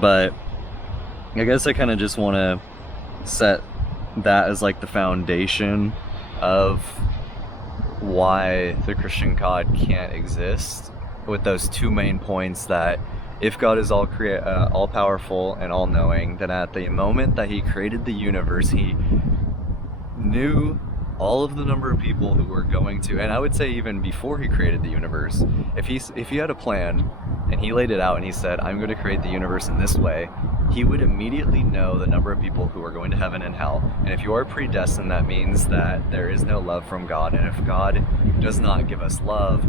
But I guess I kind of just want to set that as like the foundation of why the Christian God can't exist, with those two main points: that if God is all powerful and all knowing, then at the moment that he created the universe, he knew all of the number of people who were going to, and I would say even before he created the universe, if he had a plan and he laid it out and he said, I'm going to create the universe in this way, he would immediately know the number of people who are going to heaven and hell. And if you are predestined, that means that there is no love from God. And if God does not give us love,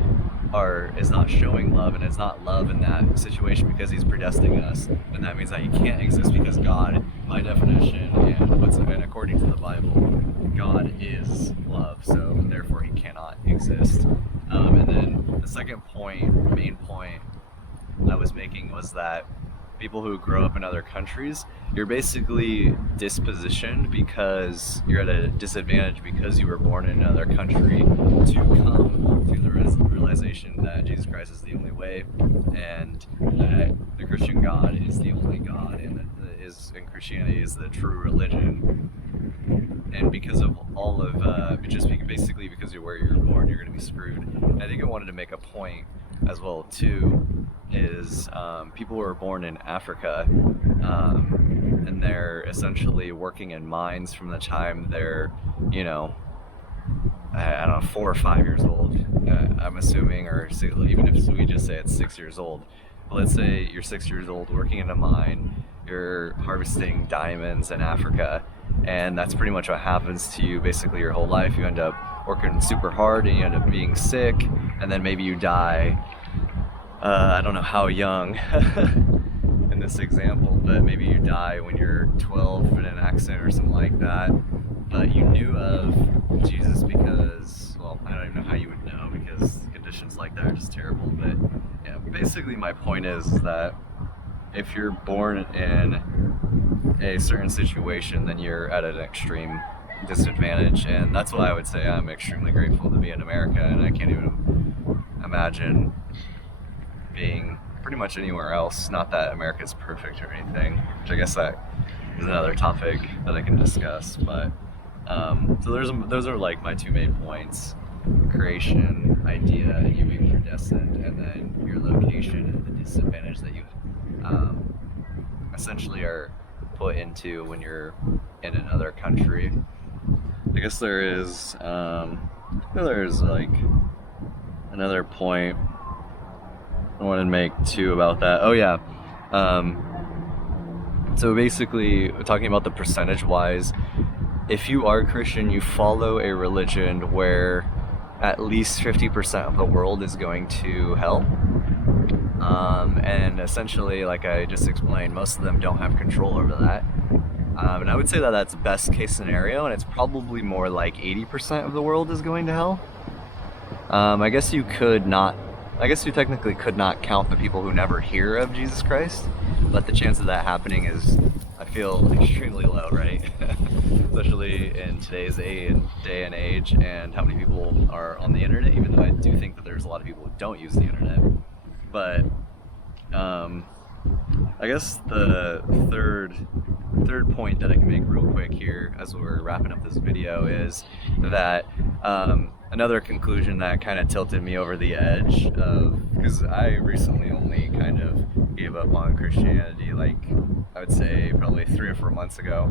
or is not showing love, and it's not love in that situation because he's predestining us, then that means that he can't exist, because God, by definition, and according to the Bible, God is love, so therefore he cannot exist. And then the second point, main point I was making, was that people who grow up in other countries, you're basically dispositioned, because you're at a disadvantage because you were born in another country, to come to the realization that Jesus Christ is the only way, and that the Christian God is the only God, and and Christianity is the true religion. And because of all of just basically because of where you're born, you're going to be screwed. And I think I wanted to make a point as well too, is people who are born in Africa, and they're essentially working in mines from the time they're, I don't know, 4 or 5 years old. I'm assuming, or even if we just say it's 6 years old. Let's say you're 6 years old working in a mine, you're harvesting diamonds in Africa, and that's pretty much what happens to you basically your whole life. You end up working super hard and you end up being sick, and then maybe you die. I don't know how young in this example, but maybe you die when you're 12 in an accident or something like that. But you knew of Jesus because, well, I don't even know how you would know, because conditions like that are just terrible. But yeah, basically my point is that if you're born in a certain situation, then you're at an extreme disadvantage. And that's why I would say I'm extremely grateful to be in America, and I can't even imagine being pretty much anywhere else. Not that America's perfect or anything, which I guess that is another topic that I can discuss. But so those are like my two main points: creation idea and you being predestined, and then your location and the disadvantage that you essentially are put into when you're in another country. I guess there's like another point I wanted to make too about that. Oh yeah. So basically, talking about the percentage wise, if you are Christian, you follow a religion where at least 50% of the world is going to hell. And essentially, like I just explained, most of them don't have control over that. And I would say that that's best case scenario, and it's probably more like 80% of the world is going to hell. I guess you technically could not count the people who never hear of Jesus Christ, but the chance of that happening is, I feel, extremely low, right? Especially in today's day and age, and how many people are on the internet, even though I do think that there's a lot of people who don't use the internet. But I guess the third point that I can make real quick here as we're wrapping up this video is that another conclusion that kind of tilted me over the edge of, because I recently only kind of gave up on Christianity, like I would say probably 3 or 4 months ago.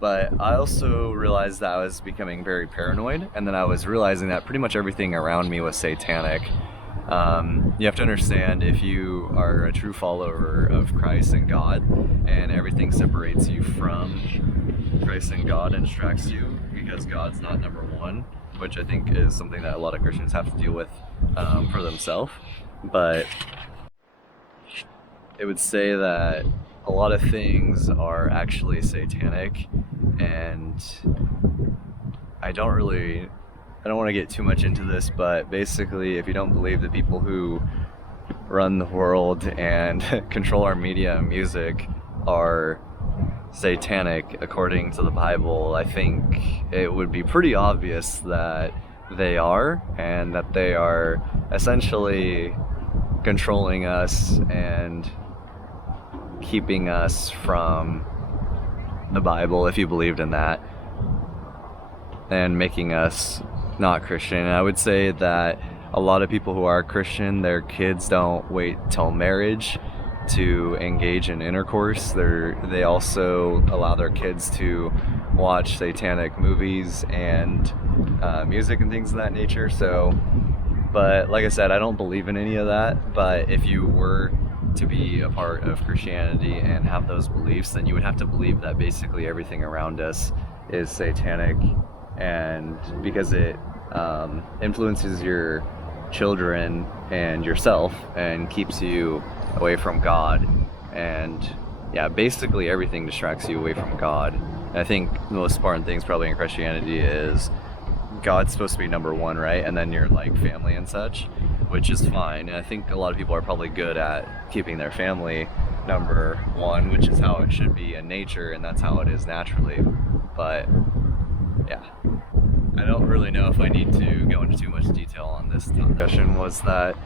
But I also realized that I was becoming very paranoid, and then I was realizing that pretty much everything around me was satanic. You have to understand, if you are a true follower of Christ and God, and everything separates you from Christ and God and distracts you because God's not number one, which I think is something that a lot of Christians have to deal with for themselves. But it would say that a lot of things are actually satanic, and I don't want to get too much into this, but basically, if you don't believe the people who run the world and control our media and music are satanic according to the Bible, I think it would be pretty obvious that they are, and that they are essentially controlling us and keeping us from the Bible, if you believed in that, and making us not Christian. And I would say that a lot of people who are Christian, their kids don't wait till marriage to engage in intercourse. They also allow their kids to watch satanic movies and music and things of that nature. So, but like I said, I don't believe in any of that. But if you were to be a part of Christianity and have those beliefs, then you would have to believe that basically everything around us is satanic, and because it influences your children and yourself and keeps you away from God, and yeah, basically everything distracts you away from God. And I think the most important things probably in Christianity is God's supposed to be number one, right? And then your like family and such, which is fine. And I think a lot of people are probably good at keeping their family number one, which is how it should be in nature, and that's how it is naturally. But yeah, I don't really know if I need to go into too much detail on this topic. The question was that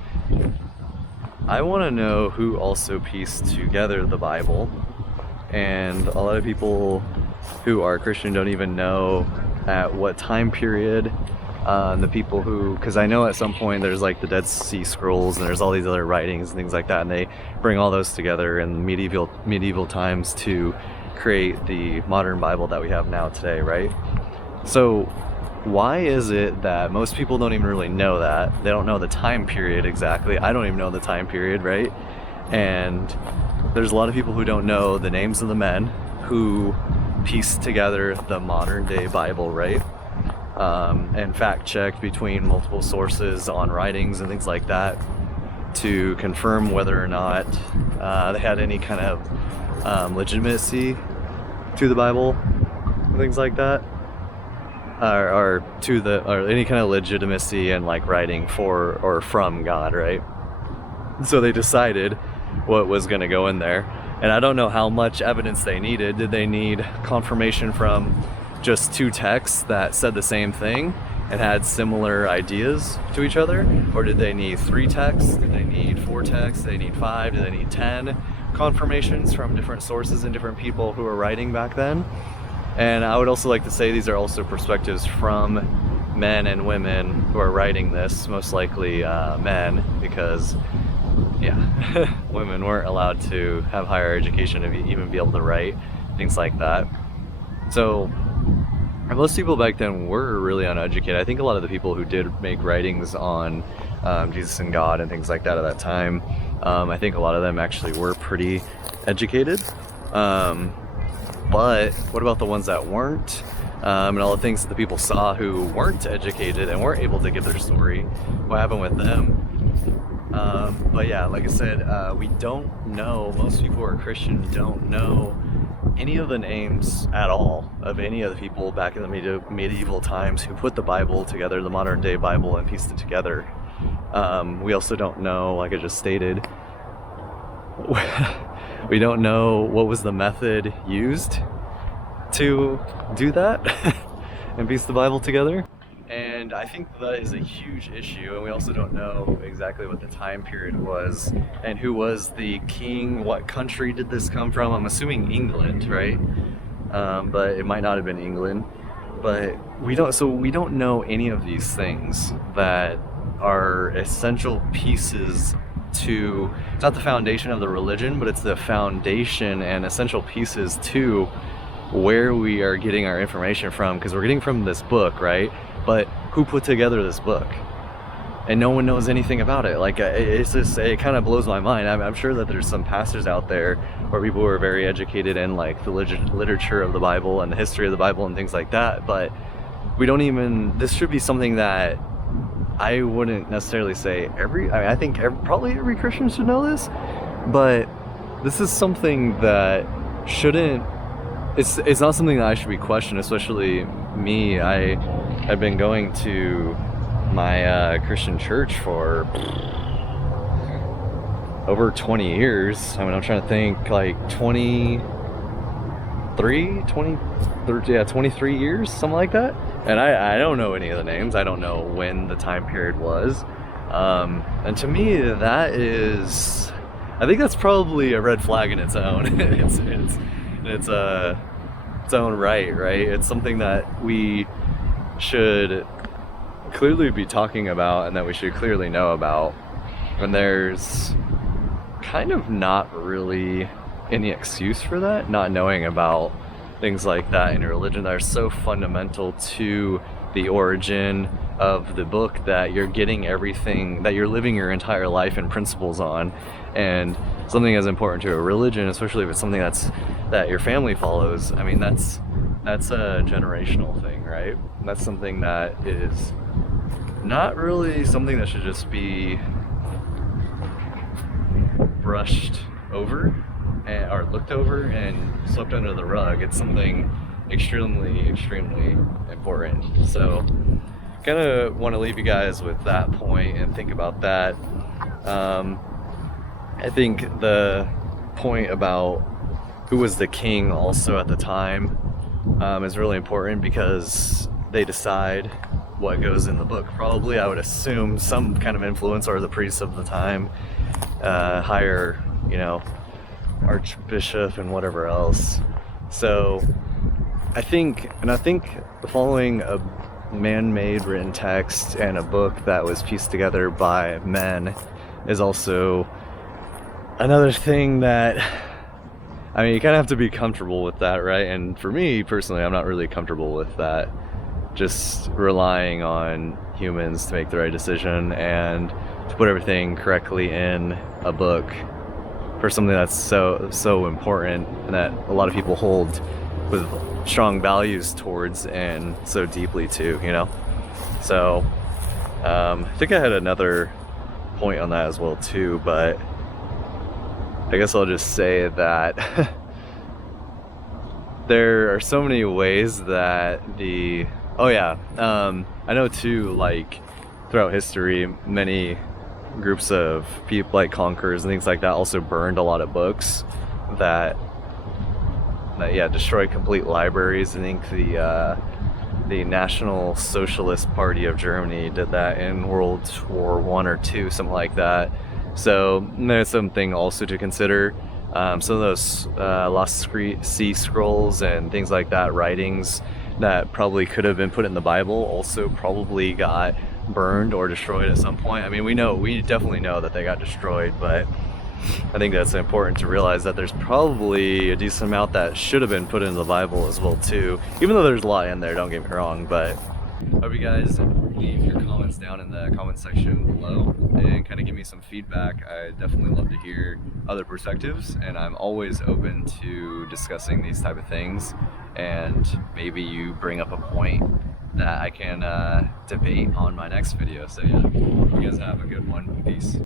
I want to know who also pieced together the Bible, and a lot of people who are Christian don't even know at what time period the people who, because I know at some point there's like the Dead Sea Scrolls and there's all these other writings and things like that, and they bring all those together in medieval times to create the modern Bible that we have now today, right? So why is it that most people don't even really know that? They don't know the time period exactly. I don't even know the time period, right? And there's a lot of people who don't know the names of the men who pieced together the modern day Bible, right? And fact checked between multiple sources on writings and things like that to confirm whether or not they had any kind of legitimacy to the Bible, things like that. Or any kind of legitimacy and like writing for or from God, right? So they decided what was going to go in there, and I don't know how much evidence they needed. Did they need confirmation from just two texts that said the same thing and had similar ideas to each other, or did they need 3 texts? Did they need 4 texts? Did they need 5? Did they need 10 confirmations from different sources and different people who were writing back then? And I would also like to say these are also perspectives from men and women who are writing this, most likely men, because yeah, women weren't allowed to have higher education to even be able to write, things like that. So most people back then were really uneducated. I think a lot of the people who did make writings on Jesus and God and things like that at that time, I think a lot of them actually were pretty educated. But what about the ones that weren't? And all the things that the people saw who weren't educated and weren't able to give their story? What happened with them? But yeah, like I said, we don't know, most people who are Christian don't know any of the names at all of any of the people back in the medieval times who put the Bible together, the modern day Bible, and pieced it together. We also don't know, like I just stated, we don't know what was the method used to do that and piece the Bible together. And I think that is a huge issue, and we also don't know exactly what the time period was and who was the king, what country did this come from. I'm assuming England, right? But it might not have been England. But we don't know any of these things that are essential pieces to, it's not the foundation of the religion, but it's the foundation and essential pieces to where we are getting our information from, because we're getting from this book, right? But who put together this book? And no one knows anything about it. Like, it's just, it kind of blows my mind. I'm sure that there's some pastors out there or people who are very educated in like the literature of the Bible and the history of the Bible and things like that, but we don't even, this should be something that I wouldn't necessarily say I think probably every Christian should know this, but this is something that shouldn't, it's not something that I should be questioned, especially me. I've been going to my Christian church for over 20 years. I mean, I'm trying to think, like 23 years, something like that. And I don't know any of the names. I don't know when the time period was. And to me, that is I think that's probably a red flag in its own. It's its own right? It's something that we should clearly be talking about and that we should clearly know about. And there's kind of not really any excuse for that, not knowing about things like that in religion that are so fundamental to the origin of the book, that you're getting everything that you're living your entire life and principles on. And something as important to a religion, especially if it's something that your family follows, I mean, that's a generational thing, right? That's something that is not really something that should just be brushed over or looked over and swept under the rug. It's something extremely important. So kind of want to leave you guys with that point and think about that. I think the point about who was the king also at the time is really important, because they decide what goes in the book. Probably, I would assume, some kind of influence, or the priests of the time hire, archbishop and whatever else. So I think following a man-made written text and a book that was pieced together by men is also another thing that, I mean, you kind of have to be comfortable with that, right? And for me personally, I'm not really comfortable with that, just relying on humans to make the right decision and to put everything correctly in a book for something that's so important and that a lot of people hold with strong values towards and so deeply too, So I think I had another point on that as well too, but I guess I'll just say that there are so many ways that I know too, like throughout history, many groups of people, like conquerors and things like that, also burned a lot of books that destroyed complete libraries. I think the National Socialist Party of Germany did that in World War I or II, something like that. So there's something also to consider. Some of those lost sea scrolls and things like that, writings that probably could have been put in the Bible, also probably got burned or destroyed at some point. I mean, we definitely know that they got destroyed, but I think that's important to realize that there's probably a decent amount that should have been put into the Bible as well too, even though there's a lot in there, don't get me wrong. But I hope you guys leave your comments down in the comment section below and kind of give me some feedback. I definitely love to hear other perspectives, and I'm always open to discussing these type of things, and maybe you bring up a point that I can debate on my next video. So yeah, you guys have a good one. Peace.